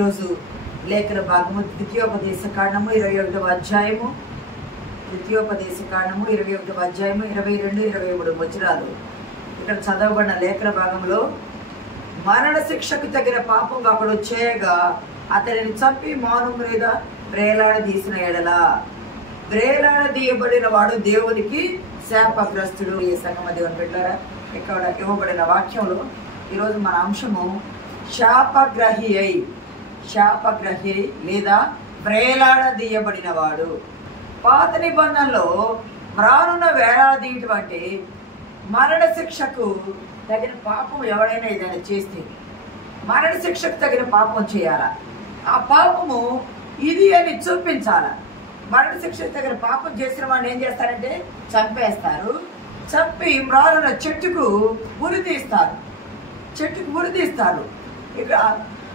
ఈరోజు లేఖన భాగము ద్వితీయోపదేశ కాండము 21వ అధ్యాయము 21వ అధ్యాయము 22-23 వచనాలు. ఇక్కడ చదవబడిన లేఖన భాగంలో మరణ శిక్షకు తగిన పాపం అక్కడ చేయగా అతనిని చంపి మాను మీద వ్రేలాడదీసిన ఎడల వ్రేలాడదీయబడిన వాడు దేవునికి శాపగ్రస్తుడు. ఈ సంగమ దేవుని బిడ్డలారా, ఇక్కడ ఇవ్వబడిన వాక్యంలో ఈరోజు మన అంశము శాపగ్రహి అయి లేదా వ్రేలాడదీయబడిన వాడు. పాత నిబంధనలో రానున్న వేలాడదీయటం అంటే మరణ శిక్షకు తగిన పాపం ఎవరైనా ఏదైనా చేస్తే మరణ శిక్షకు తగిన పాపం చేయాలా, ఆ పాపము ఇది అని చూపించాలా. మరణ శిక్షకు తగిన పాపం చేసిన వాడిని ఏం చేస్తారంటే చంపేస్తారు. చంపి మ్రానున్న చెట్టుకు ఉరితీస్తారు. ఇక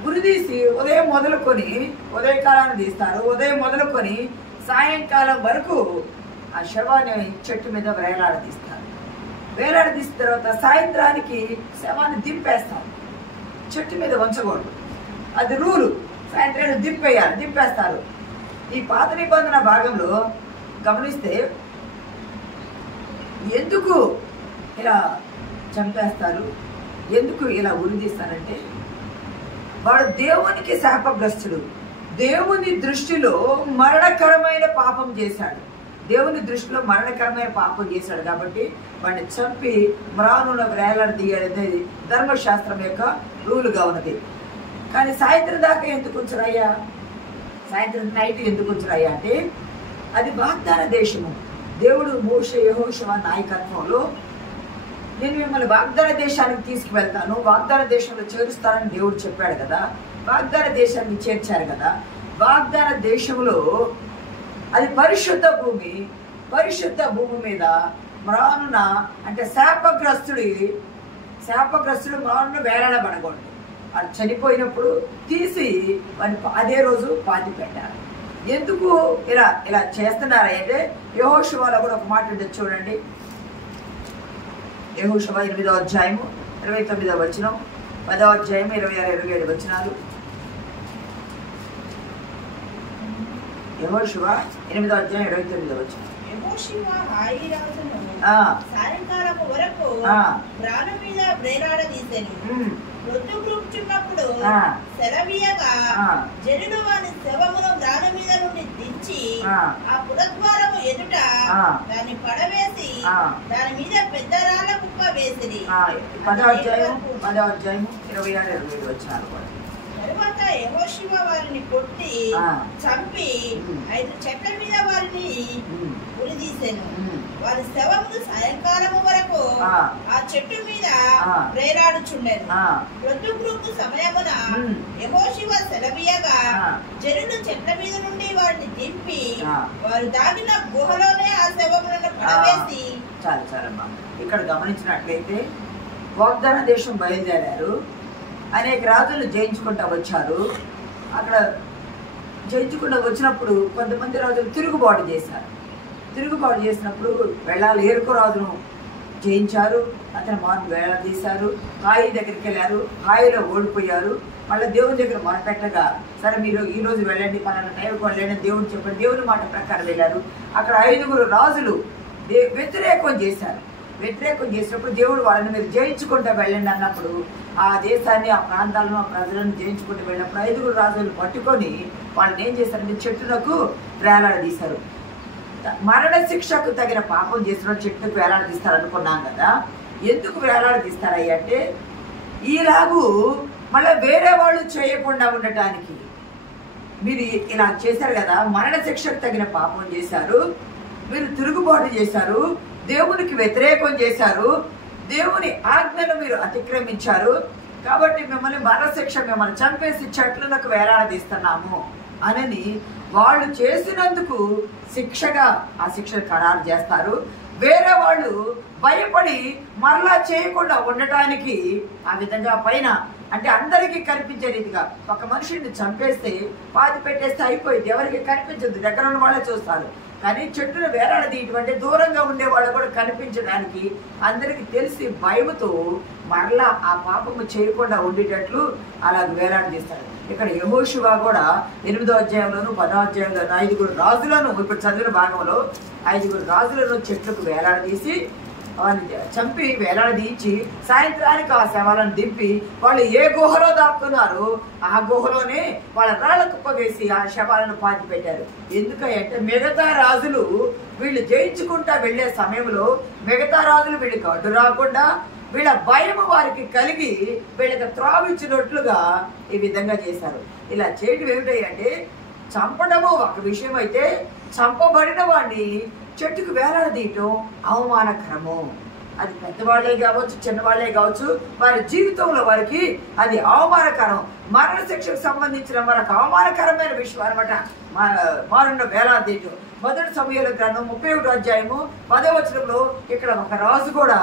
ఉరితీసి ఉదయకాలాన్ని తీస్తారు. ఉదయం మొదలుకొని సాయంకాలం వరకు ఆ శవాన్ని చెట్టు మీద వేలాడదీస్తారు. వేలాడదీసిన తర్వాత సాయంత్రానికి శవాన్ని దింపేస్తారు. చెట్టు మీద ఉంచకూడదు, అది రూలు. సాయంత్రాన్ని దింపేస్తారు. ఈ పాత నిబంధన భాగంలో గమనిస్తే ఎందుకు ఇలా చంపేస్తారు, ఎందుకు ఇలా ఉరిదీస్తారంటే వాడు దేవునికి శాపగ్రస్తుడు. దేవుని దృష్టిలో మరణకరమైన పాపం చేశాడు. కాబట్టి వాడిని చంపి మ్రానుల వేలాడదీయడం ధర్మశాస్త్రం యొక్క రూలుగా ఉన్నది. కానీ సాయంత్రం దాకా ఎందుకు ఉంచరయ్యా, సాయంత్రం నైట్ ఎందుకు ఉంచరయ్యా అంటే అది వాగ్దాన దేశము. దేవుడు మోషే యెహోషువ నాయకత్వంలో నేను మిమ్మల్ని వాగ్దాన దేశానికి తీసుకువెళ్తాను, వాగ్దాన దేశంలో చేరుస్తానని దేవుడు చెప్పాడు కదా. వాగ్దాన దేశానికి చేర్చారు కదా. వాగ్దాన దేశంలో అది పరిశుద్ధ భూమి మీద మ్రానున అంటే శాపగ్రస్తుడు మ్రానును వేలాడబడకూడదు. అది చనిపోయినప్పుడు తీసి వాడిని అదే రోజు పాతి పెట్టారు. ఎందుకు ఇలా చేస్తున్నారంటే యెహోషువలో కూడా ఒక మాట ఉంటుంది చూడండి. యెహోషువ 8వ అధ్యాయము 29వ వచనం, 10వ అధ్యాయం 26-27 వచనాలు. యెహోషువ 8వ అధ్యాయం 29వ వచనం. సాయంకాలం వరకు ప్రాణం మీద వేలాడదీసెను. రొద్దుకూర్చున్నప్పుడు సెలవీయగా జనులు వాని శవమును దాని మీద నుండి దించి ఆ పురద్వారము ఎదుట దాన్ని పడవేసి దాని మీద పెద్ద రాళ్ల కుప్ప వేసిరి. తరువాత యెహోషువ వారిని కొట్టి చంపి 5 చెట్ల మీద వారిని ఉరిదీసెను. వారి శవములు సాయంకాలము వరకు ఆ చెట్టు మీద వేలాడుచుండెను. ప్రొద్దుకూర్పు సమయమున యెహోషువ సెలవీయగా జనులు చెట్ల మీద నుండి వారిని దింపి వారు దాగిన గుహలోనే ఆ శవములను పడవేసి. చాలమ్మా, ఇక్కడ గమనించినట్లయితే వాగ్దాన దేశం బయలుదేరారు. అనేక రాజులు జయించుకుంటూ వచ్చారు. అక్కడ జయించుకుంటూ వచ్చినప్పుడు కొంతమంది రాజులు తిరుగుబాటు చేసినప్పుడు వెళ్ళాలి. ఎరుకు రాజును జయించారు. అతను మాను వేలాడదీశారు. హాయి దగ్గరికి వెళ్ళారు. హాయిలో ఓడిపోయారు. మళ్ళీ దేవుని దగ్గర మొదపెట్టగా సరే మీరు ఈ రోజు వెళ్ళండి, పలానా టైంకి వెళ్ళండి దేవుడు చెప్పండి. దేవుని మాట ప్రకారం వెళ్ళారు. అక్కడ 5 రాజులు వ్యతిరేకం చేసినప్పుడు దేవుడు వాళ్ళని మీరు జయించుకుంటూ వెళ్ళండి అన్నప్పుడు ఆ దేశాన్ని, ఆ ప్రాంతాలను, ఆ ప్రజలను జయించుకుంటూ వెళ్ళినప్పుడు 5 రాజులు పట్టుకొని వాళ్ళని ఏం చేశారంటే చెట్టులకు వేలాడదీశారు. మరణ శిక్షకు తగిన పాపం చేసిన చెట్టుకు వేలాడదీస్తారు అనుకున్నాం కదా. ఎందుకు వేలాడదీస్తారయ్య అంటే ఈలాగూ మళ్ళీ వేరే వాళ్ళు చేయకుండా ఉండటానికి. మీరు ఇలా చేశారు కదా, మరణ శిక్షకు తగిన పాపం చేశారు, మీరు తిరుగుబాటు చేశారు, దేవునికి వ్యతిరేకం చేశారు, దేవుని ఆజ్ఞను మీరు అతిక్రమించారు. కాబట్టి మిమ్మల్ని చంపేసి చెట్లకు వేలాడదీస్తున్నాము అని వాళ్ళు చేసినందుకు శిక్షగా ఆ శిక్షను ఖరారు చేస్తారు. వేరే వాళ్ళు భయపడి మరలా చేయకుండా ఉండటానికి ఆ విధంగా పైన అంటే అందరికీ కనిపించే రీతిగా ఒక మనిషిని చంపేస్తే పాతి పెట్టేస్తే అయిపోయింది, ఎవరికి కనిపించదు, దగ్గర ఉన్న వాళ్ళే చూస్తారు. కానీ చెట్టును వేలాడదీయటం దూరంగా ఉండే వాళ్ళు కూడా కనిపించడానికి అందరికి తెలిసి భయముతో మరలా ఆ పాపము చేయకుండా ఉండేటట్లు అలా వేలాడదీస్తాడు. ఇక్కడ యెహోషువ కూడా 8వ అధ్యాయంలోను 10వ అధ్యాయంలోను 5 రాజులను ఇప్పుడు చదివిన భాగంలో 5 రాజులను చెట్లకు వేలాడదీసి వాళ్ళని చంపి వేలాడదీయించి సాయంత్రానికి ఆ శవాలను దింపి వాళ్ళు ఏ గుహలో దాక్కున్నారో ఆ గుహలోనే వాళ్ళ రాళ్ళ కుప్ప వేసి ఆ శవాలను పాతి పెట్టారు. ఎందుకంటే మిగతా రాజులు వీళ్ళు జయించుకుంటా వెళ్లే సమయంలో మిగతా రాజులు వీళ్ళకి అడ్డు రాకుండా వీళ్ళ భయం వారికి కలిగి వీళ్ళకి త్రావిచ్చినట్లుగా ఈ విధంగా చేశారు. ఇలా చేయడం ఏమిటంటే చంపడము ఒక విషయం అయితే చంపబడిన వాడిని చెట్టుకు వేలాడదీయటం అవమానకరము. అది పెద్దవాళ్లే కావచ్చు చిన్నవాళ్లే కావచ్చు వారి జీవితంలో వారికి అది అవమానకరం. మరణ శిక్షకు సంబంధించిన మరొక అవమానకరమైన విషయం అనమాట మారున్న వేలాడదీయటం. 1 సమూయేలు గ్రంథం 31వ అధ్యాయము 10వ వచనంలో ఇక్కడ ఒక రాజు కూడా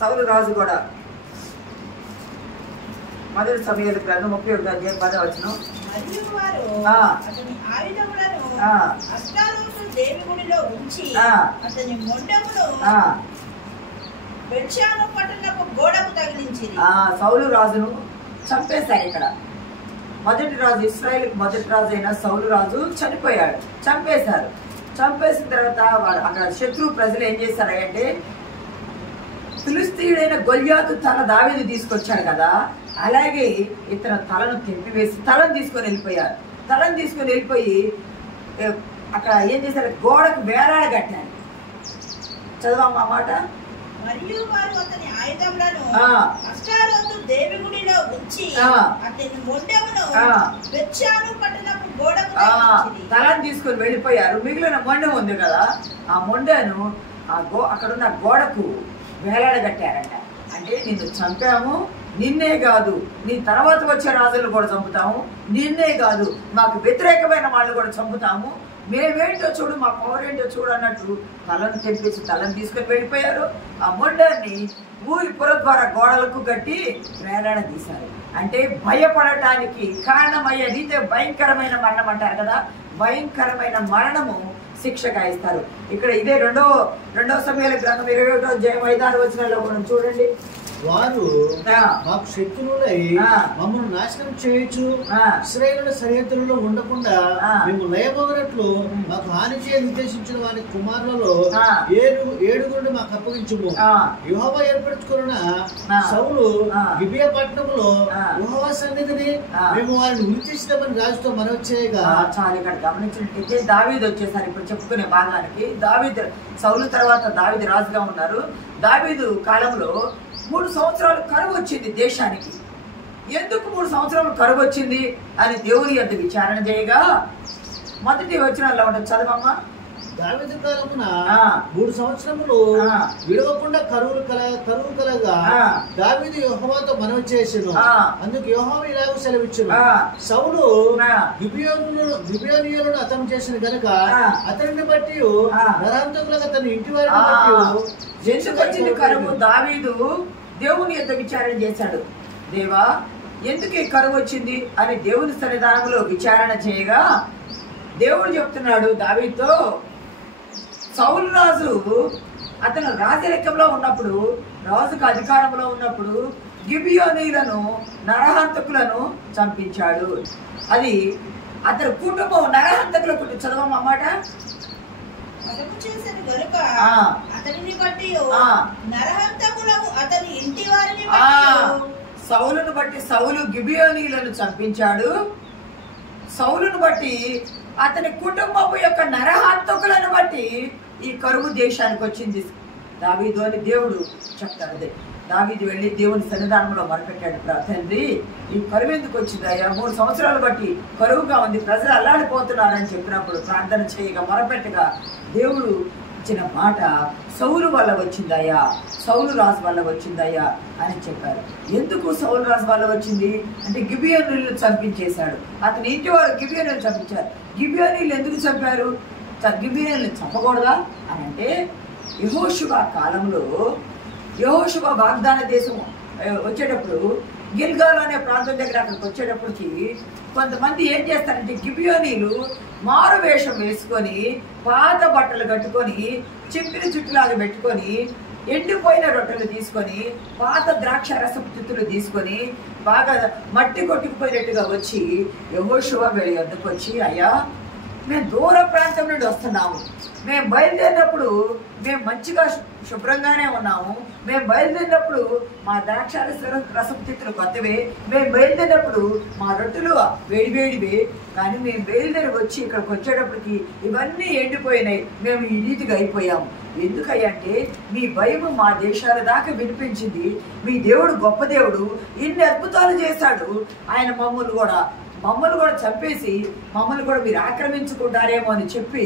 సౌలు రాజు కూడా 1 సమూయేలు గ్రంథం 31వ అధ్యాయం 10వ వచనం దేవుడిలో ఉంచి అతని మొండమును బెత్షెమెషు పట్టణపు గోడకు తగిలించింది. సౌలు రాజును చంపేశారు. ఇక్కడ మొదటి రాజు ఇశ్రాయేలుకి మొదటి రాజు అయిన సౌలు రాజు చనిపోయాడు. చంపేశారు. చంపేసిన తర్వాత వారు అక్కడ శత్రు ప్రజలు ఏం చేశారంటే ఫిలిష్తీయుడైన గొల్యాతు తల దావీదు తీసుకొచ్చాడు కదా, అలాగే ఇతను తలను తెంపివేసి తలను తీసుకొని వెళ్ళిపోయారు. తలను తీసుకొని వెళ్ళిపోయి అక్కడ ఏం చేశారు, గోడకు వేలాడ కట్టారు. చదవమ్మా మాట. మరియు వారు అతని ఆయుధములను అష్టారోతు దేవి గుడిలో ఉంచి అతని మొండెమును బెత్షెమెషు పట్టణపు గోడకు తగిలించిరి. తలను తీసుకొని వెళ్ళిపోయారు. మిగిలిన మొండెం ఉంది కదా, ఆ మొండెను అక్కడున్న గోడకు వేలాడగట్టారంట. అంటే నిన్ను చంపాము, నిన్నే కాదు నీ తర్వాత వచ్చే రాజులను కూడా చంపుతాము, నిన్నే కాదు మాకు వ్యతిరేకమైన వాళ్ళు కూడా చంపుతాము, మేమేంటో చూడు, మా పవర్ ఏంటో చూడు అన్నట్టు తలను తెంపేసి తలను తీసుకొని వెళ్ళిపోయారు. ఆ మొండాన్ని ఊరి పురద్వార గోడలకు కట్టి వేలాడదీశారు. అంటే భయపడటానికి కారణమయ్యే రీతే భయంకరమైన మరణం అంటారు కదా, భయంకరమైన మరణము శిక్షగా ఇస్తారు. ఇక్కడ ఇదే రెండో సమూయేలు గ్రంథం 21వ అధ్యాయం 5-6 వచనాల్లో కూడా చూడండి. వారు మాకు శత్రువులై మమ్మల్ని నాశనం చేయొచ్చు, ఇశ్రాయేలు సరిహద్దులలో ఉండకుండా మేము లయమగినట్లు మాకు హాని చేయని ఉద్దేశించిన వారి కుమారులలో 7 మాకు అప్పగించుము. యెహోవా ఏర్పరచుకున్న సౌలు గిబియా పట్టణంలో యెహోవా సన్నిధిని మేము వారిని ఉరితీసినామని రాజుతో మనవి చేయగా. చాలా ఇక్కడ గమనించినట్టయితే దావీదు వచ్చేసారు. ఇప్పుడు చెప్పుకునే భాగానికి దావీదు సౌలు తర్వాత దావీదు రాజుగా ఉన్నారు. దావీదు కాలంలో 3 సంవత్సరాలు కరువు వచ్చింది దేశానికి. ఎందుకు 3 సంవత్సరాలు కరువు వచ్చింది అని దేవుని యొద్ద విచారణ చేయగా మొదటి వచనాల్లో ఉంటుంది. చదవమ్మా. దావీదు కాలమున 3 సంవత్సరములు విడవకుండా కరువు కలగా దావీదు యెహోవాతో మనవి చేసెను. అందుకు యెహోవా ఇలాగ సెలవిచ్చెను, సౌలు గిబియోనీయులను హతం చేసిన గనుక అతనిని బట్టి నరహంతకులకు అతని ఇంటి వారిని బట్టి ఎందుకు వచ్చింది కరువు. దావీదు దేవుని యొద్ద విచారణ చేశాడు. దేవా ఎందుకు ఈ కరువు వచ్చింది అని దేవుని సన్నిధానంలో విచారణ చేయగా దేవుడు చెప్తున్నాడు దావీదుతో, సౌలు రాజు అతను రాజరికంలో ఉన్నప్పుడు, రాజుకు అధికారంలో ఉన్నప్పుడు గిబియోనీయులను నరహంతకులను చంపించాడు. అది అతని కుటుంబం నరహంతకుల కుటుంబం. చదవమాట. అతనిని బట్టి నరహంతకులకు అతని ఇంటి వారిని సౌలును బట్టి సౌలు గిబియోనీయులను చంపించాడు. సౌలును బట్టి అతని కుటుంబం యొక్క నరహంతకులను బట్టి ఈ కరువు దేశానికి వచ్చింది దావీదు అని దేవుడు చెప్తాడు. దావీదు వెళ్ళి దేవుని సన్నిధానంలో మొరపెట్టాడు, తండ్రి ఈ కరువు ఎందుకు వచ్చింది అయ్యా, 3 సంవత్సరాలు బట్టి కరువుగా ఉంది, ప్రజలు అల్లాడిపోతున్నారని చెప్పినప్పుడు ప్రార్థన చేయగా మొరపెట్టగా దేవుడు ఇచ్చిన మాట సౌలు వల్ల వచ్చిందయ్యా, సౌలు రాజు వల్ల వచ్చిందయ్యా అని చెప్పారు. ఎందుకు సౌలు రాజు వల్ల వచ్చింది అంటే గిబియోనీయులను చంపించేశాడు. అతని ఇంటి వారు గిబియోనీయులను చంపించారు. గిబియోనీయులు ఎందుకు చంపారు, గిబియోనీయులను చంపకూడదా అని అంటే యెహోషువ కాలంలో యెహోషువ వాగ్దాన దేశం వచ్చేటప్పుడు గిల్గాల్ అనే ప్రాంతం దగ్గర అక్కడికి వచ్చేటప్పటికి కొంతమంది ఏం చేస్తారంటే గిబియోనీయులు మారు వేషం వేసుకొని పాత బట్టలు కట్టుకొని చింపిన చుట్టులాగా పెట్టుకొని ఎండిపోయిన రొట్టెలు తీసుకొని పాత ద్రాక్ష రసపు తిత్తులు తీసుకొని బాగా మట్టి కొట్టుకుపోయినట్టుగా వచ్చి యెహోషువ వీళ్ళ యొద్దకు వచ్చి, అయ్యా మేము దూర ప్రాంతం నుండి వస్తున్నాము, మేము బయలుదేరినప్పుడు మేము మంచిగా శుభ్రంగానే ఉన్నాము, మేము బయలుదేరినప్పుడు మా ద్రాక్షారస రసం తిత్తులు కొత్తవే, మేము బయలుదేరినప్పుడు మా రొట్టెలు వేడివేడివే, కానీ మేము బయలుదేరి వచ్చి ఇక్కడికి వచ్చేటప్పటికి ఇవన్నీ ఎండిపోయినాయి, మేము ఈ రీతిగా అయిపోయాము. ఎందుకంటే మీ భయము మా దేశాల దాకా వినిపించింది, మీ దేవుడు గొప్ప దేవుడు, ఇన్ని అద్భుతాలు చేశాడు, ఆయన మమ్మల్ని కూడా చంపేసి మమ్మల్ని కూడా మీరు ఆక్రమించుకుంటారేమో అని చెప్పి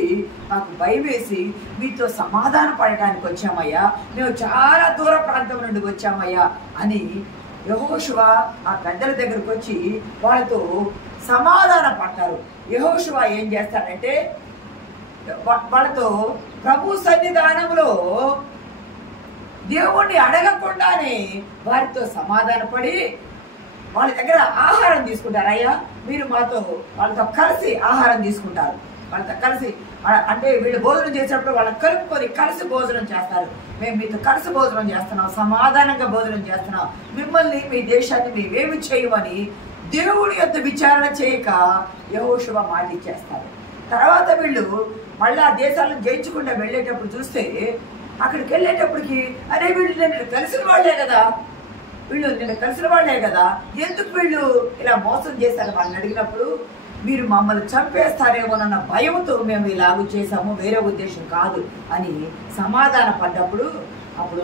మాకు భయం వేసి మీతో సమాధాన పడటానికి వచ్చామయ్యా, మేము చాలా దూర ప్రాంతం నుండి వచ్చామయ్యా అని యెహోషువ ఆ పెద్దల దగ్గరకు వచ్చి వాళ్ళతో సమాధాన పడతారు. యెహోషువ ఏం చేస్తాడంటే వాళ్ళతో ప్రభు సన్నిధానంలో దేవుణ్ణి అడగకుండానే వారితో సమాధాన పడి వాళ్ళ దగ్గర ఆహారం తీసుకుంటారు. అయ్యా మీరు వాళ్ళతో కలిసి ఆహారం తీసుకుంటారు, వాళ్ళతో కలిసి అంటే వీళ్ళు భోజనం చేసేటప్పుడు వాళ్ళని కలుపుకొని కలిసి భోజనం చేస్తారు. మేము మీతో కలిసి భోజనం చేస్తున్నాం, సమాధానంగా భోజనం చేస్తున్నాం, మిమ్మల్ని మీ దేశాన్ని మేమేమి చేయమని దేవుడి యొక్క విచారణ చేయక యెహోషువ మాట ఇచ్చేస్తారు. తర్వాత వీళ్ళు మళ్ళీ ఆ దేశాలను జయించకుండా వెళ్ళేటప్పుడు చూస్తే అక్కడికి వెళ్ళేటప్పటికి అరే వీళ్ళు నేను కలిసిన వాళ్ళే కదా, ఎందుకు వీళ్ళు ఇలా మోసం చేశారు వాళ్ళని అడిగినప్పుడు, మీరు మమ్మల్ని చంపేస్తారేమోనన్న భయంతో మేము ఇలాగూ చేశాము, వేరే ఉద్దేశం కాదు అని సమాధాన పడ్డప్పుడు అప్పుడు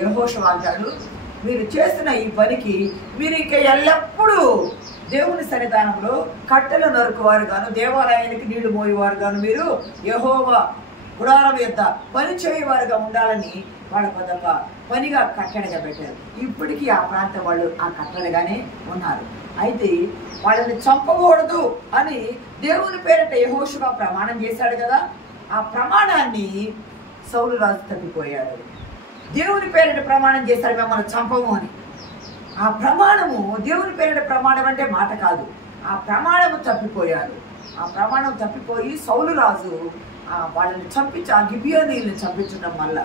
యెహోషువ అంటాడు, మీరు చేస్తున్న ఈ పనికి మీరు ఇంకా ఎల్లప్పుడూ దేవుని సన్నిధానంలో కట్టెలు నరుకువారు గాను, దేవాలయానికి నీళ్లు మోయేవారు గాను, మీరు యెహోవా గుడారం యొక్క పని చేయవారుగా ఉండాలని వాళ్ళకు అదొక పనిగా కట్టడిగా పెట్టారు. ఇప్పటికీ ఆ ప్రాంతం వాళ్ళు ఆ కట్టడిగానే ఉన్నారు. అయితే వాళ్ళని చంపకూడదు అని దేవుని పేరిట యెహోషువ ప్రమాణం చేశాడు కదా, ఆ ప్రమాణాన్ని సౌలు రాజు తప్పిపోయాడు. దేవుని పేరిట ప్రమాణం చేశాడు మిమ్మల్ని చంపము అని. ఆ ప్రమాణము దేవుని పేరిట ప్రమాణం అంటే మాట కాదు, ఆ ప్రమాణము తప్పిపోయాడు. ఆ ప్రమాణం తప్పిపోయి సౌలు రాజు వాళ్ళని చంపించి ఆ గిబియోనీయుల్ని చంపించడం వల్ల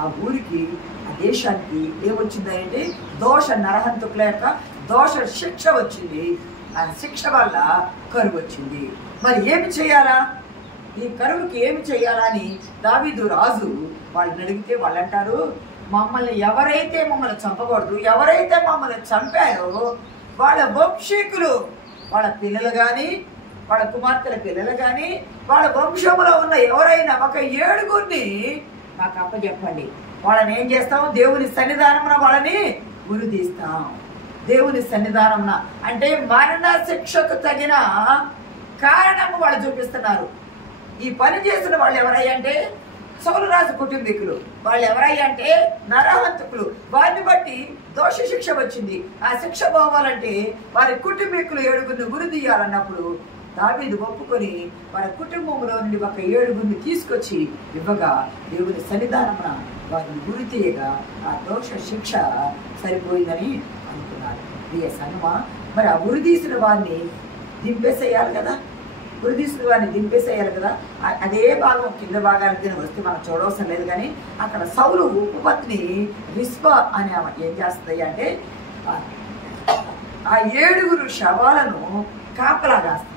ఆ ఊరికి ఆ దేశానికి ఏమొచ్చిందంటే నరహంతకుల యొక్క దోష శిక్ష వచ్చింది. ఆ శిక్ష వల్ల కరువు వచ్చింది. మరి ఏమి చేయాలా, ఈ కరువుకి ఏమి చేయాలా అని దావీదు రాజు వాళ్ళని అడిగితే వాళ్ళు అంటారు, ఎవరైతే మమ్మల్ని చంపకూడదు, ఎవరైతే మమ్మల్ని చంపారో వాళ్ళ వంశీకులు, వాళ్ళ పిల్లలు కానీ వాళ్ళ కుమార్తెల పిల్లలు కానీ వాళ్ళ వంశంలో ఉన్న ఎవరైనా ఒక 7 మాకు అప్పచెప్పండి, వాళ్ళని ఏం చేస్తాం, దేవుని సన్నిధానమున వాళ్ళని ఉరిదీస్తాం. దేవుని సన్నిధానమున అంటే మరణ శిక్షకు తగిన కారణము వాళ్ళు చూపిస్తున్నారు. ఈ పని చేసిన వాళ్ళు ఎవరయ్యంటే సౌలు రాజు కుటుంబీకులు, వాళ్ళు ఎవరయ్యంటే నరహంతకులు. వారిని బట్టి దోష శిక్ష వచ్చింది. ఆ శిక్ష పోవాలంటే వారి కుటుంబీకులు 7 ఉరిదీయాలన్నప్పుడు దావీదు ఒప్పుకొని వారి కుటుంబంలో నుండి ఒక 7 తీసుకొచ్చి ఇవ్వగా దేవుని సన్నిధానమున వారిని గురి తీయగా ఆ దోష శిక్ష సరిపోయిందని అనుకున్నారు. ప్రియ సంగమా, మరి ఆ ఉరిదీసిన వారిని దింపేసేయాలి కదా, అదే భాగం కింద భాగానికి వస్తే మనం చూడవలసిన లేదు. కానీ అక్కడ సౌలు ఉపపత్ని రిస్పా అనే ఆమె ఏం చేస్తుంది అంటే ఆ 7 శవాలను కాపలాగాస్తుంది.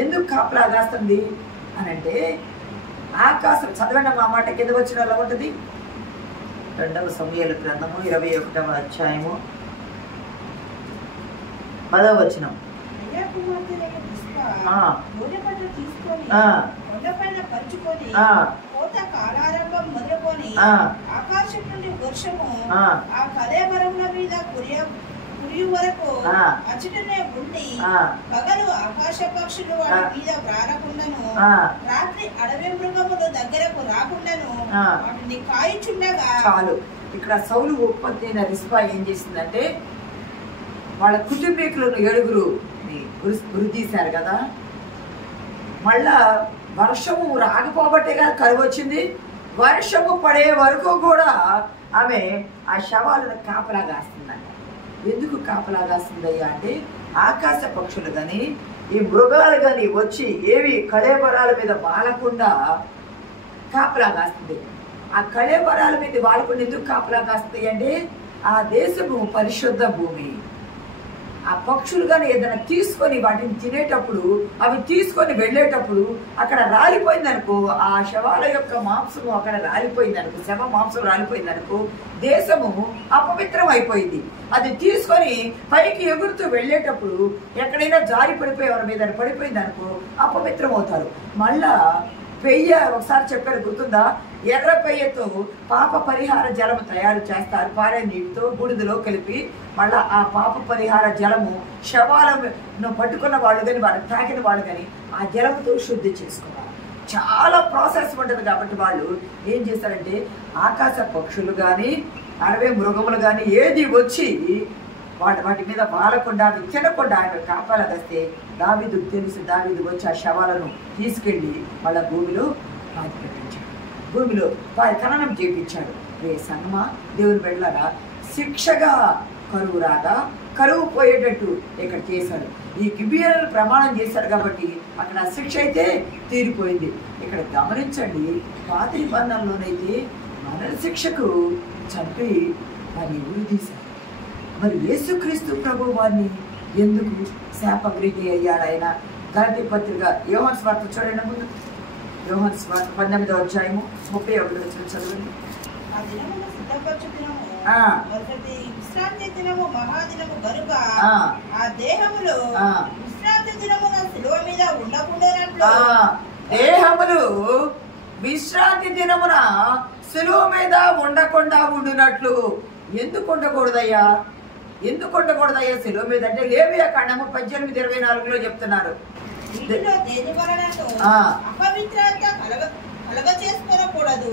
ఎందుకు కాపలాగాస్తుంది అని అంటే ఆకాశం చదవండి మా మాట కింద వచ్చిన ఎలా ఉంటుంది. 2వ సమూయేలు గ్రంథము 21వ అధ్యాయము 10వ వచనం. ఆకాశం నుండి వర్షము ఆ కళేబరముల మీద కురియు వరకు అచ్చటనే ఉండి పగలు ఆకాశ పక్షులు వాటి మీద రారకుండాను రాత్రి అడవి మృగములు దగ్గరకు రాకుండాను వాటిని కాయిచుండగా. చాలు. ఇక్కడ సౌలు ఉత్పత్తి అయిన రిస్పా ఏం చేసిందంటే వాళ్ళ కుటుంబీకులను 7 గురి తీశారు కదా, మళ్ళా వర్షము రాకపోబట్టే కదా కరువు వచ్చింది. వర్షము పడే వరకు కూడా ఆమె ఆ శవాలను కాపలాగాస్తుందంట. ఎందుకు కాపలాగాస్తుందయ్యా అంటే ఆకాశ పక్షులు కానీ ఈ మృగాలు కానీ వచ్చి ఏవి కళేబరాల మీద వాలకుండా కాపలాగాస్తుంది. ఆ కళేబరాల మీద వాలకుండా ఎందుకు కాపలాగాస్తుంది అంటే ఆ దేశము పరిశుద్ధ భూమి, ఆ పక్షులు కానీ ఏదైనా తీసుకొని వాటిని తినేటప్పుడు, అవి తీసుకొని వెళ్ళేటప్పుడు అక్కడ రాలిపోయిందనుకో, ఆ శవాల యొక్క మాంసము అక్కడ రాలిపోయిందనుకో, శవ మాంసం రాలిపోయిందనుకో, దేశము అపవిత్రం అయిపోయింది. అది తీసుకొని పైకి ఎగురుతూ వెళ్ళేటప్పుడు ఎక్కడైనా జారి పడిపోయి ఎవరి మీద పడిపోయింది అనుకో, అపవిత్రం అవుతారు. మళ్ళా పెయ్య ఒకసారి చెప్పారు, గుర్తుందా? ఎర్ర పెయ్యతో పాప పరిహార జలము తయారు చేస్తారు, పారే నీటితో బూడిదలో కలిపి. మళ్ళా ఆ పాప పరిహార జలము శవాలను పట్టుకున్న వాళ్ళు కానీ వాళ్ళని తాకిన వాళ్ళు కానీ ఆ జలముతో శుద్ధి చేసుకున్నారు. చాలా ప్రాసెస్ ఉంటుంది కాబట్టి వాళ్ళు ఏం చేస్తారంటే ఆకాశ పక్షులు కానీ అడవి మృగములు కానీ ఏది వచ్చి వాటి మీద వాలకుండా అవి తినకుండా ఆయన కాపాలగస్తే దావీదు తెలుసు. దావీదు వచ్చి ఆ శవాలను తీసుకెళ్ళి వాళ్ళ భూమిలో పాతి పెట్టించాడు, భూమిలో ఖననం చేయించాడు. రే సంగమా, దేవుని బిడ్డలారా, శిక్షగా కరువు రాగా కరువు పోయేటట్టు ఇక్కడ చేశాడు. ఈ గిబియోనులు ప్రమాణం చేశారు కాబట్టి అక్కడ శిక్ష అయితే తీరిపోయింది. ఇక్కడ గమనించండి, పాత నిబంధనలోనైతే మరణ శిక్షకు చంపి వారిని ఉరి తీశారు. మరి యేసుక్రీస్తు ప్రభు వారిని ఎందుకు శాపగ్రీతి అయ్యాడు ఆయన? గలతీ పత్రిక యోహాను సువార్త చూడండి, ముందు యోహాను సువార్త 18వ అధ్యాయము 31వ వచనం చదవండి. విశ్రాంతి దినము మహాదినము గనుక ఆ దేహములు విశ్రాంతి దినమున శిలువ మీద ఉండకుండానట్లు, దేహములు విశ్రాంతి దినమున శిలువ మీద ఉండకుండా ఉండునట్లు. ఎందుకు ఉండకూడదయ్యా? ఎందుకు ఉండకూడదయ్యా శిలువ మీద అంటే లేవియా కాండము 18:24లో చెప్తున్నారు. అపవిత్రత కలగ చేసుకోకూడదు.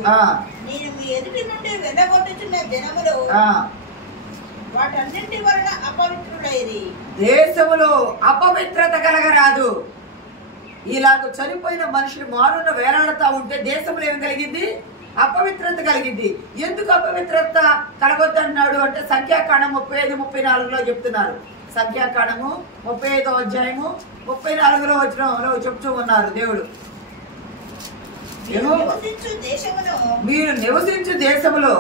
నేను మీ ఎదుటి నుండి వెళ్ళగొట్టుచున్న జనములు వాటన్నింటి వలన అపవిత్రులైరి. దేశములో అపవిత్రత కలగరాదు. ఇలాగ చనిపోయిన మనుషులు మారున వేలాడుతూ ఉంటే దేశంలో ఏం కలిగింది? అపవిత్రత కలిగింది. ఎందుకు అపవిత్రత కలగొద్దన్నాడు అంటే సంఖ్యాకాండం 35-34లో చెప్తున్నారు. సంఖ్యాకాండము 35వ అధ్యాయము 34వ వచనంలో చెప్తూ ఉన్నారు దేవుడు. మీరు నివసించు దేశములో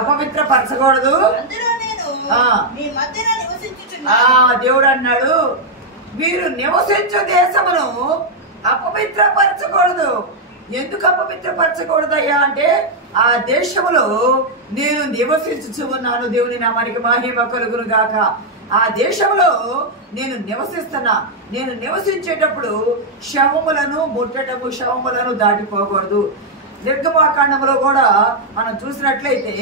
అపవిత్రపరచకూడదు. దేవుడు అన్నాడు, మీరు నివసించు దేశమును అపవిత్రపరచకూడదు. ఎందుకు అపవిత్రపరచకూడదయ్యా అంటే ఆ దేశంలో నేను నివసించుచు ఉన్నాను. దేవుని నామానికి మహిమ కలుగును గాక. ఆ దేశంలో నేను నివసిస్తున్నా. నేను నివసించేటప్పుడు శవములను ముట్టటము, శవములను దాటిపోకూడదు. నిర్గమాకాండంలో కూడా మనం చూసినట్లయితే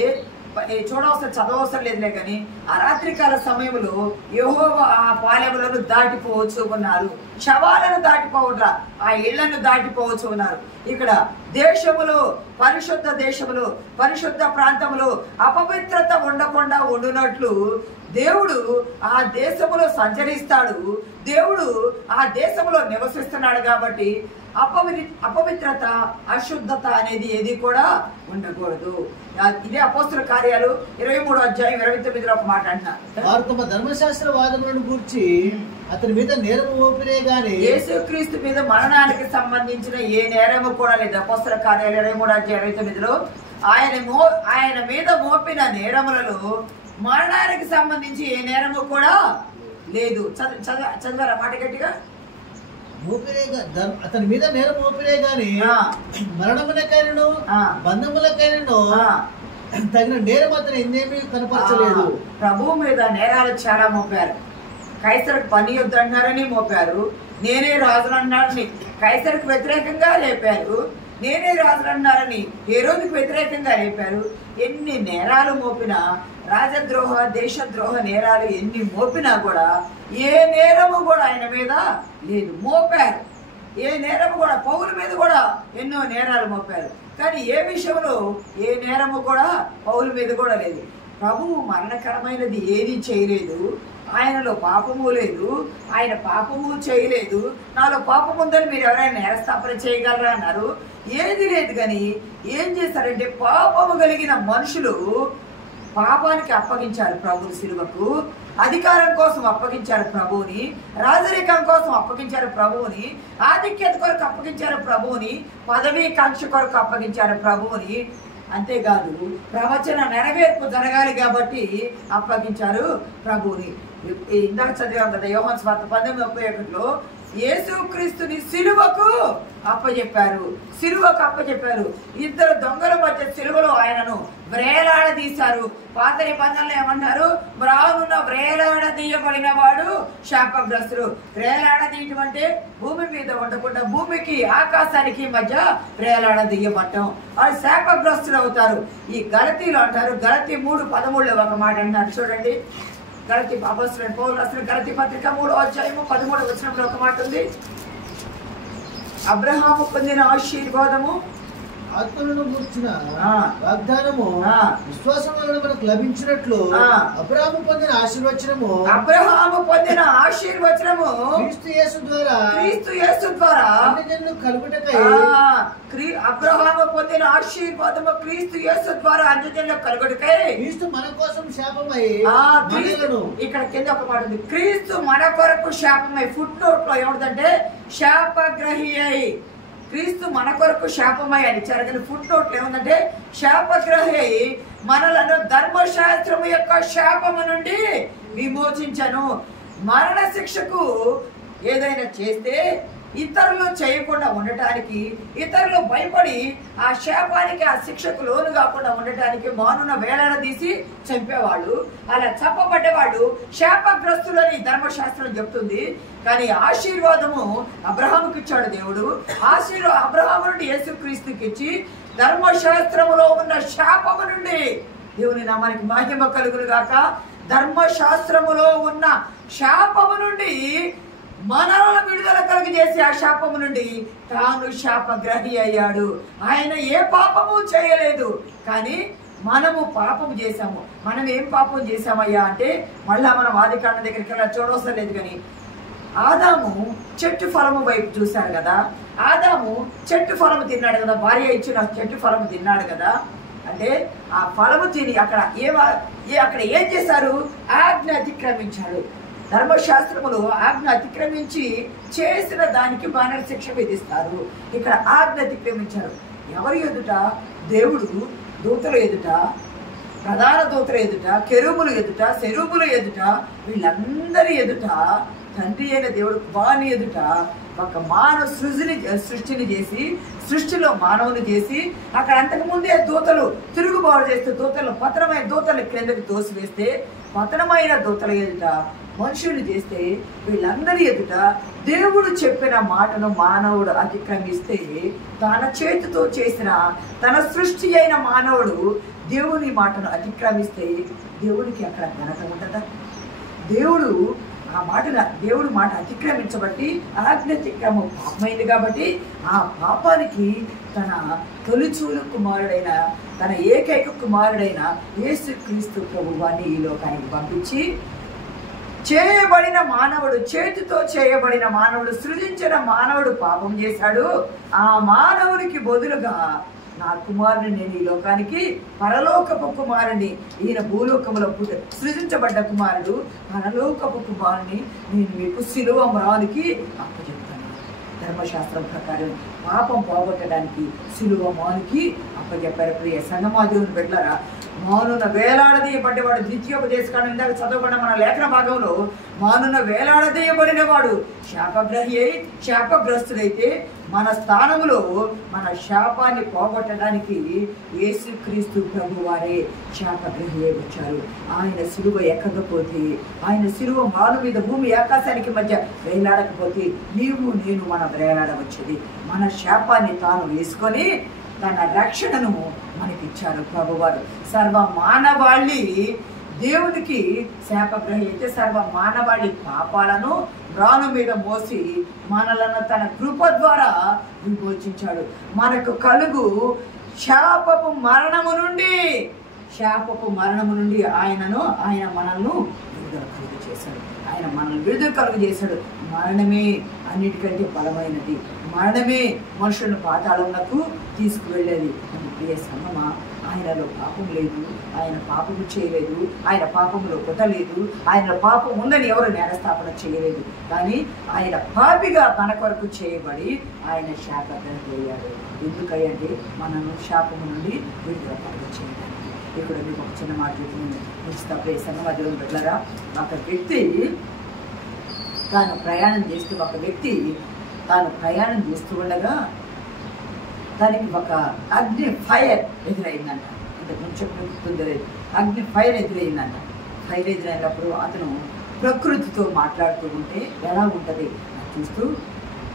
చదవవసరం లేదులే కానీ ఆ రాత్రికాల సమయంలో యెహోవా ఆ పాలెములను దాటిపోవచ్చు ఉన్నారు, శవాలను దాటిపోవట్లా, ఆ ఇళ్లను దాటిపోవచ్చు ఉన్నారు. ఇక్కడ దేశములో, పరిశుద్ధ దేశములో, పరిశుద్ధ ప్రాంతములో అపవిత్రత ఉండకుండా ఉండునట్లు దేవుడు ఆ దేశములో సంచరిస్తాడు. దేవుడు ఆ దేశంలో నివసిస్తున్నాడు కాబట్టి అపవిత్రత, అశుద్ధత అనేది ఏది కూడా ఉండకూడదు. ఇదే అపోస్తుల కార్యాలు 23వ అధ్యాయం 29లో ఒక మాట అంటున్నారు. వారు తమ ధర్మశాస్త్ర వాదములను గూర్చి అతని మీద నేరము మోపినే గాని యేసుక్రీస్తు మీద మరణానికి సంబంధించిన ఏ నేరము కూడా లేదు. అపోస్తుల కార్యాలు 23వ అధ్యాయం 29లో ఆయన మీద మోపిన నేరములలో మరణానికి సంబంధించి ఏ నేరము కూడా లేదు. చదవరా మాట గట్టిగా. అతని మీద నేరం మోపినే గాని మరణములకైనను బంధములకైనను తగిన నేరం అతను ఎన్నేమీ కనపరచలేదు. ప్రభువు మీద నేరాలు చాలా మోపారు. కైసరుకు పని వద్దన్నారని మోపారు. నేనే రాజునన్నారని కైసరుకు వ్యతిరేకంగా లేపారు. నేనే రాజునన్నారని హేరోదుకు వ్యతిరేకంగా లేపారు. ఎన్ని నేరాలు మోపినా, రాజద్రోహ, దేశద్రోహ నేరాలు ఎన్ని మోపినా కూడా ఏ నేరము కూడా ఆయన మీద లేదు. మోపారు ఏ నేరము కూడా. పౌలు మీద కూడా ఎన్నో నేరాలు మోపారు, కానీ ఏ విషయంలో ఏ నేరము కూడా పౌలు మీద కూడా లేదు. ప్రభువు మరణకరమైనది ఏది చేయలేదు. ఆయనలో పాపము లేదు, ఆయన పాపము చేయలేదు. నాలో పాపం ఉందని మీరు ఎవరైనా నేరస్థాపన చేయగలరా అన్నారు. ఏది లేదు. కానీ ఏం చేశారంటే పాపము కలిగిన మనుషులు పాపానికి అప్పగించారు ప్రభుని సిలువకు. అధికారం కోసం అప్పగించారు ప్రభువుని, రాజరికం కోసం అప్పగించారు ప్రభువుని, ఆధిక్యత కొరకు అప్పగించారు ప్రభువుని, పదవీ కాంక్ష కొరకు అప్పగించారు ప్రభువుని. అంతేకాదు ప్రవచన నెరవేర్పు జరగాలి కాబట్టి అప్పగించారు ప్రభువుని. ఇందాక చదివాం కదా యోహాను సువార్త 10:31లో యేసుక్రీస్తుని సిలువకు అప్పచెప్పారు. ఇద్దరు దొంగల మధ్య సిలువలో ఆయనను వ్రేలాడదీశారు. పాత నిబంధనలు ఏమంటారు? మ్రానున్న వ్రేలాడదీయబడిన వాడు శాపగ్రస్తుడు. వ్రేలాడదీయటం అంటే భూమి మీద ఉండకుండా భూమికి ఆకాశానికి మధ్య వ్రేలాడదీయబట్టం, వాళ్ళు శాపగ్రస్తుడు అవుతారు. ఈ గలతీలో అంటారు, గలతీ 3:13లో ఒక మాట అంటారు చూడండి. గలతీ అపోస్తలుడైన పౌలు రాసిన గలతీ పత్రిక 3:13 ఒక మాట ఉంది. అబ్రహాము పొందిన ఆశీర్వాదము ఆత్మలను కూర్చున్న వాగ్దానము విశ్వాసం వలన మనకు లభించినట్లు అబ్రహాము పొందిన ఆశీర్వచనము క్రీస్తు యేసు ద్వారా అన్యజనులు కలుగుటకై అబ్రహాము పొందిన ఆశీర్వాదము క్రీస్తు యేసు ద్వారా అన్యజనులకు కలుగుటకై క్రీస్తు మన కోసం శాపమై ఇక్కడ కింద ఒక మాట ఉంది, క్రీస్తు మన కొరకు శాపమై. ఫుట్ నోట్ లో ఏమిటంటే శాపగ్రహి అయి, క్రీస్తు మన కొరకు శాపమై అని ఇచ్చారు. కానీ ఫుట్ నోట్ ఏముందంటే శాపగ్రహి అయి మనలను ధర్మశాస్త్రము యొక్క శాపము నుండి విమోచించను. మరణ శిక్షకు ఏదైనా చేస్తే ఇతరులు చేయకుండా ఉండటానికి, ఇతరులు భయపడి ఆ శాపానికి ఆ శిక్షకు లోను కాకుండా ఉండటానికి మానున వేలాడదీసి చంపేవాళ్ళు, అలా చంపబడ్డవాళ్ళు శాపగ్రస్తులని ధర్మశాస్త్రం చెప్తుంది. కానీ ఆశీర్వాదము అబ్రహాముకి ఇచ్చాడు దేవుడు. అబ్రహాము నుండి యేసుక్రీస్తుకి ఇచ్చి ధర్మశాస్త్రములో ఉన్న శాపము నుండి, దేవుని నామానికి మహిమ కలుగును గాక, ధర్మశాస్త్రములో ఉన్న శాపము నుండి మనలను విడుదల కలుగజేసి ఆ శాపము నుండి తాను శాపగ్రహి అయ్యాడు. ఆయన ఏ పాపము చేయలేదు, కానీ మనము పాపం చేశాము. మనం ఏం పాపం చేశామయ్యా అంటే, మళ్ళా మనం ఆదికాండం దగ్గరికి వెళ్ళి చూడవసరం లేదు. కానీ ఆదాము చెట్టు ఫలము వైపు చూశారు కదా, ఆదాము చెట్టు ఫలము తిన్నాడు కదా, భార్య ఇచ్చిన చెట్టు ఫలము తిన్నాడు కదా. అంటే ఆ ఫలము తిని అక్కడ ఏం చేశారు? ఆజ్ఞ అతిక్రమించాడు. ధర్మశాస్త్రములు ఆజ్ఞ అతిక్రమించి చేసిన దానికి మరణ శిక్ష విధిస్తారు. ఇక్కడ ఆజ్ఞ అతిక్రమించారు. ఎవరి ఎదుట? దేవుడు దూతల ఎదుట, ప్రధాన దూతల ఎదుట, కెరూబుల ఎదుట, శరూబుల ఎదుట, వీళ్ళందరి ఎదుట, తండ్రి అయిన దేవుడు వాని ఎదుట ఒక మానవ సృష్టిని చేసి, సృష్టిలో మానవుని చేసి, అక్కడ అంతకుముందే దూతలు తిరుగుబాటు చేస్తే, పతనమైన దూతలు క్రిందకి తోసివేస్తే, పతనమైన దూతల ఎదుట మనుషులు చేస్తే, వీళ్ళందరి ఎదుట దేవుడు చెప్పిన మాటను మానవుడు అతిక్రమిస్తే, తన చేతితో చేసిన తన సృష్టి అయిన మానవుడు దేవుని మాటను అతిక్రమిస్తే దేవుడికి అక్కడ ఘనత ఉంటుందా? దేవుడు మాట అతిక్రమించబట్టి ఆజ్ఞాతిక్రమం పాపమైంది కాబట్టి ఆ పాపానికి తన తొలిచూలు కుమారుడైన, తన ఏకైక కుమారుడైన యేసుక్రీస్తు ప్రభువాన్ని ఈ లోకానికి పంపించి, చేయబడిన మానవుడు, చేతితో చేయబడిన మానవుడు, సృజించిన మానవుడు పాపం చేశాడు. ఆ మానవునికి బదులుగా నా కుమారుని నేను ఈ లోకానికి, పరలోకపు కుమారుని, ఈయన భూలోకములో సృజించబడ్డ కుమారుడు, పరలోకపు కుమారుని నేను మీకు సిలువ మ్రానికి అప్పచెప్తాను. ధర్మశాస్త్రం ప్రకారం పాపం పోగొట్టడానికి సిలువ మానికి అప్పచెప్పారు. ప్రియ సంగమాదేవుని బిడ్డలారా, మానున వేలాడదీయబడ్డవాడు, ద్వితీయోపదేశకాండం ఇందాక చదవబడిన మన లేఖన భాగంలో మానున వేలాడదీయబడిన వాడు శాపగ్రహి అయి శాపగ్రస్తుడైతే, మన స్థానంలో మన శాపాన్ని పోగొట్టడానికి యేసుక్రీస్తు ప్రభువారే శాపగ్రహి అయి వచ్చారు. ఆయన సిలువ ఎక్కకపోతే, ఆయన సిలువ మాను మీద భూమి ఆకాశానికి మధ్య వేలాడకపోతే నీవు నేను మనం వేలాడవచ్చేది. మన శాపాన్ని తాను వేసుకొని తన రక్షణను మనకిచ్చారు ప్రభువారు. సర్వ మానవాళి దేవునికి శాపగ్రహి అయితే సర్వ మానవాళి పాపాలను రాను మీద మోసి మనలను తన కృప ద్వారా విమోచించాడు. మనకు కలుగు శాపపు మరణము నుండి ఆయన మనల్ని విడుదల కలుగు చేశాడు. ఆయన మనల్ని విడుదల కలుగు చేశాడు. మరణమే అన్నిటికంటే బలమైనది. మరణమే మనుషులను పాతాళంలోకి తీసుకువెళ్ళేది. ప్రియ సంగమా, ఆయనలో పాపం లేదు, ఆయన పాపము చేయలేదు, ఆయన పాపములో పుట్టలేదు, ఆయన పాపం ఉందని ఎవరు నేరస్థాపన చేయలేదు. కానీ ఆయన పాపిగా మన కొరకు చేయబడి ఆయన శాపగ్రహి అయ్యాడు. ఎందుకంటే మనను శాపము నుండి విడుదల కలుగు చేయడానికి. ఇక్కడ మీకు ఒక చిన్న మాట చెప్పింది వేసాను మధ్యలో వెళ్ళరా. ఒక వ్యక్తి తాను ప్రయాణం చేస్తూ ఉండగా దానికి ఒక అగ్ని ఫైర్ ఎదురైందంట. అంటే కొంచెం గుర్తుంది, అగ్ని ఫైర్ ఎదురైందంట. ఫైర్ ఎదురైనప్పుడు అతను ప్రకృతితో మాట్లాడుతూ ఉంటే ఎలా ఉంటుంది చూస్తూ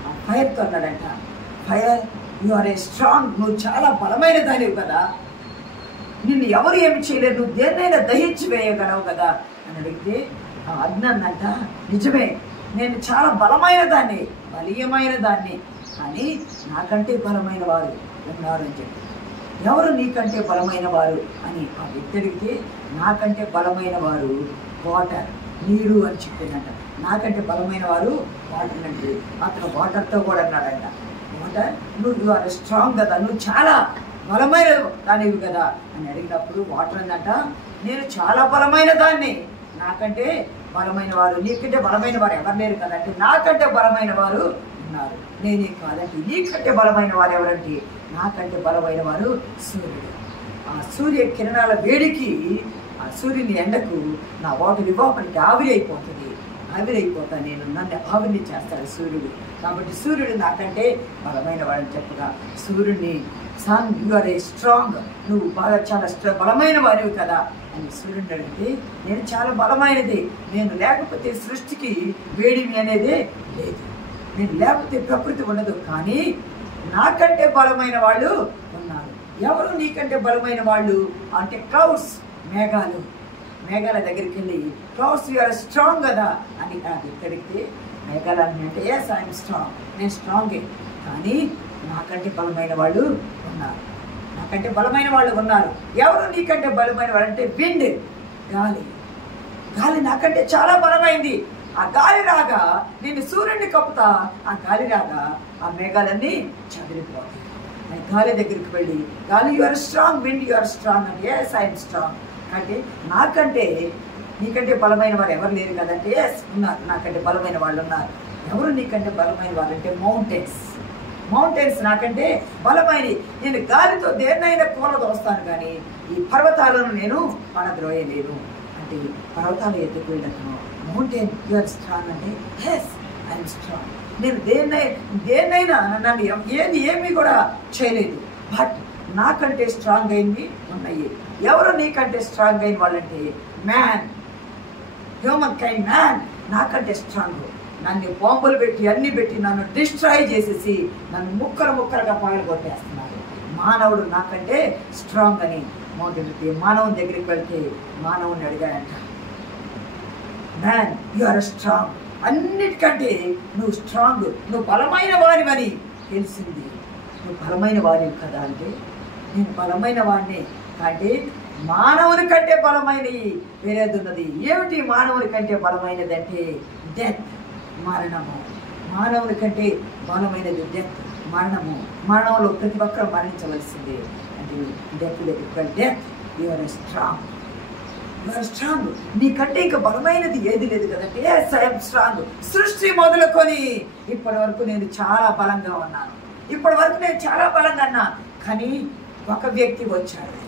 ఆ ఫైర్తో అన్నాడంట, fire you are a strong, నువ్వు చాలా బలమైన దానివి కదా, నిన్ను ఎవరు ఏమి చేయలేరు, నువ్వు దేన్నైనా దహించి వేయగలవు కదా అని అడిగితే ఆ అగ్ని అందంట, నిజమే నేను చాలా బలమైన దాన్ని, బలీయమైన దాన్ని, కానీ నాకంటే బలమైన వారు ఉన్నారు అని చెప్పి. ఎవరు నీకంటే బలమైన వారు అని ఆ వ్యక్తి అడిగితే నాకంటే బలమైన వారు వాటర్, నీరు అని చెప్పిందంట. నాకంటే బలమైన వారు వాటర్ అంటే అతను వాటర్తో కూడా అన్నాడంట, వాటర్ నువ్వు ఆర్ స్ట్రాంగ్ కదా, నువ్వు చాలా బలమైన దానివి కదా అని అడిగినప్పుడు వాటర్ అందంట, నేను చాలా బలమైన దాన్ని, నాకంటే బలమైన వారు, నీకంటే బలమైన వారు ఎవరు లేరు కదంటే నాకంటే బలమైన వారు ఉన్నారు, నేనే కాదంటే నీకంటే బలమైన వారు ఎవరంటే నాకంటే బలమైన వారు సూర్యుడు. ఆ సూర్య కిరణాల వేడికి ఆ సూర్యుని ఎండకు నా వాటర్ ఇవ్వడానికి ఆవిరైపోతుంది, ఆవిరైపోతా నేను, నన్ను ఆవిరిని చేస్తాడు సూర్యుడు. కాబట్టి సూర్యుడు నాకంటే బలమైన వాడని చెప్పగా సూర్యుడిని sun you are a strong, నువ్వు బాగా చాలా బలమైన వాడివి కదా అని సూర్యుడిని అడిగితే నేను చాలా బలమైనది, నేను లేకపోతే సృష్టికి వేడిమి అనేదే లేదు, నేను లేకపోతే ప్రకృతి ఉండదు, కానీ నాకంటే బలమైన వాళ్ళు ఉన్నారు. ఎవరు నీకంటే బలమైన వాళ్ళు అంటే క్లౌడ్స్, మేఘాలు, మేఘాల దగ్గరికి వెళ్ళి క్లౌడ్స్ యు ఆర్ స్ట్రాంగ్ కదా అని అడిగితే మేఘాలు అంటే ఎస్ ఐఎమ్ స్ట్రాంగ్, నేను స్ట్రాంగే, కానీ నాకంటే బలమైన వాళ్ళు ఉన్నారు, నాకంటే బలమైన వాళ్ళు ఉన్నారు. ఎవరు నీకంటే బలమైన వాళ్ళు అంటే విండ్, గాలి, గాలి నాకంటే చాలా బలమైంది, ఆ గాలి రాగా నేను సూర్యుడిని కప్పుతా, ఆ గాలి రాగా ఆ మేఘాలన్నీ చదిరిపోతాయి. నేను గాలి దగ్గరికి వెళ్ళి గాలి you are strong, wind you are strong అంటే ఎస్ ఐఎమ్ స్ట్రాంగ్, అంటే నాకంటే నీకంటే బలమైన వారు ఎవరు లేరు కదంటే ఎస్ ఉన్నారు, నాకంటే బలమైన వాళ్ళు ఉన్నారు. ఎవరు నీకంటే బలమైన వాళ్ళు అంటే మౌంటైన్స్, మౌంటైన్స్ నాకంటే బలమైనవి, నేను గాలితో దేన్నైనా కూలదోస్తాను కానీ ఈ పర్వతాలను నేను పడద్రోయలేను అంటే పర్వతాలు ఎత్తుకు వెళ్ళను. మౌంటైన్ యు ఆర్ స్ట్రాంగ్ అంటే ఎస్ ఐఎమ్ స్ట్రాంగ్, నేను దేన్నైనా నన్ను ఏమీ కూడా చేయలేదు, బట్ నాకంటే స్ట్రాంగ్ అయినవి ఉన్నాయి. ఎవరు నీకంటే స్ట్రాంగ్ అయిన వాళ్ళంటే మ్యాన్, హ్యూమన్ కైండ్ మ్యాన్ నాకంటే స్ట్రాంగ్, నన్ను బాంబులు పెట్టి అన్ని పెట్టి నన్ను డిస్ట్రాయ్ చేసేసి నన్ను ముక్కలుగా పగలు కొట్టేస్తున్నారు. మానవుడు నాకంటే స్ట్రాంగ్ అని మానవుని దగ్గరికి వెళ్తే మానవుని అడిగాడంట, మ్యాన్ యు ఆర్ స్ట్రాంగ్, అన్నిటికంటే నువ్వు స్ట్రాంగ్, నువ్వు బలమైన వాడివని తెలిసింది, నువ్వు బలమైన వాడివి కదా అంటే నేను బలమైన వాడిని, అంటే మానవుని కంటే బలమైనది వేరేది ఉన్నది. ఏమిటి మానవుని కంటే బలమైనది అంటే డెత్, మరణము. మానవుని కంటే బలమైనది డెత్, మరణము. మరణంలో ప్రతి ఒక్కరు మరణించవలసిందే అంటే death you are strong, you are strong, నీకంటే ఇంకా బలమైనది ఏది లేదు కదంటే ఎస్ ఐఎమ్ స్ట్రాంగ్. సృష్టి మొదలుకొని ఇప్పటి వరకు నేను చాలా బలంగా ఉన్నాను, ఇప్పటి వరకు నేను చాలా బలంగా ఉన్నా, కానీ ఒక వ్యక్తి వచ్చాడు,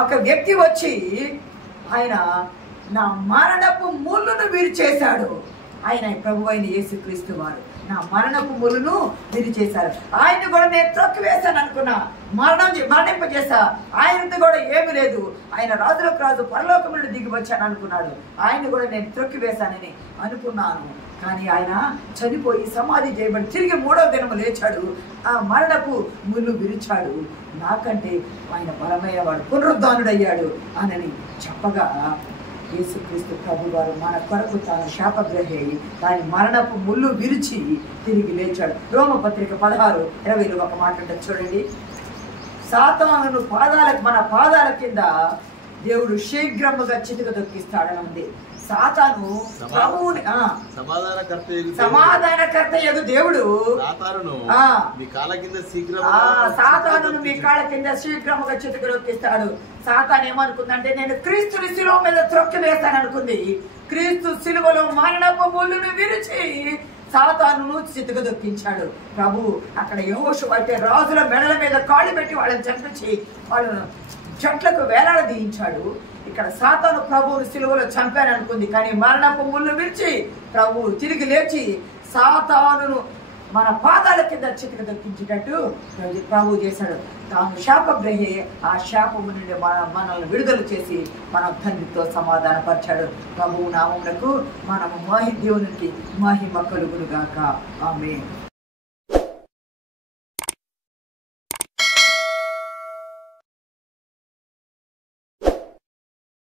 ఒక వ్యక్తి వచ్చి ఆయన నా మరణపు ముళ్ళును విరిచేశాడు. ఆయన ప్రభు అయిన యేసుక్రీస్తు వారు నా మరణపు ముళ్ళును విరిచేశారు. ఆయన్ని కూడా నేను త్రొక్కివేశాను అనుకున్నా, మరణింపజేశా, ఆయనతో కూడా ఏమి లేదు, ఆయన రాజులకు రాజు పరలోకం నుండి దిగి వచ్చాను అనుకున్నాడు, ఆయన్ని కూడా నేను త్రొక్కివేశానని అనుకున్నాను. కానీ ఆయన చనిపోయి సమాధి చేయబడి తిరిగి 3వ దినము లేచాడు, ఆ మరణపు ముళ్ళు విరిచాడు, నాకంటే ఆయన బలమైన వాడు పునరుద్ధానుడయ్యాడు అని చెప్పగా యేసుక్రీస్తు ప్రభు వారు మన కొరకు తాను శాపగ్రహి అయి దాని మరణపు ముళ్ళు విరిచి తిరిగి లేచాడు. రోమపత్రిక 16:20 ఒక మాట ఉంటుంది చూడండి, సాతానును మన పాదాల కింద దేవుడు శీఘ్రముగా చితుక దొక్కిస్తాడని ఉంది. సాతాను ప్రభువుని సమాధానకర్త యగు దేవుడు సాతానును మీ కాళ్ళ కింద శీఘ్రముగా చితుక దొక్కిస్తాడు. సాతాను ఏమనుకుందంటే నేను క్రీస్తుని శిలువ మీద త్రొక్కి వేస్తాను అనుకుంది. క్రీస్తు శిలువలో మరణపు ముళ్ళును విరిచి సాతానును చితుక దొక్కించాడు ప్రభు. అక్కడ యెహోషువ అంటే రాజుల మెడల మీద కాళ్ళు పెట్టి వాళ్ళని చంపించి వాళ్ళను చెట్లకు వేలాడదీయించాడు. ఇక్కడ సాతాను ప్రభువును సిలువలో చంపాననుకుంది, కానీ మరణపు ముళ్ళు విరిచి ప్రభువు తిరిగి లేచి సాతానును మన పాదాల కింద చితికి దక్కించేటట్టు ప్రభు చేశాడు. తాను శాపగ్రహి, ఆ శాపము నుండి మనల్ని విడుదల చేసి మన తండ్రితో సమాధానపరిచాడు. ప్రభువు నామమునకు మనము దేవునికి మహిమ కలుగును గాక. ఆమేన్.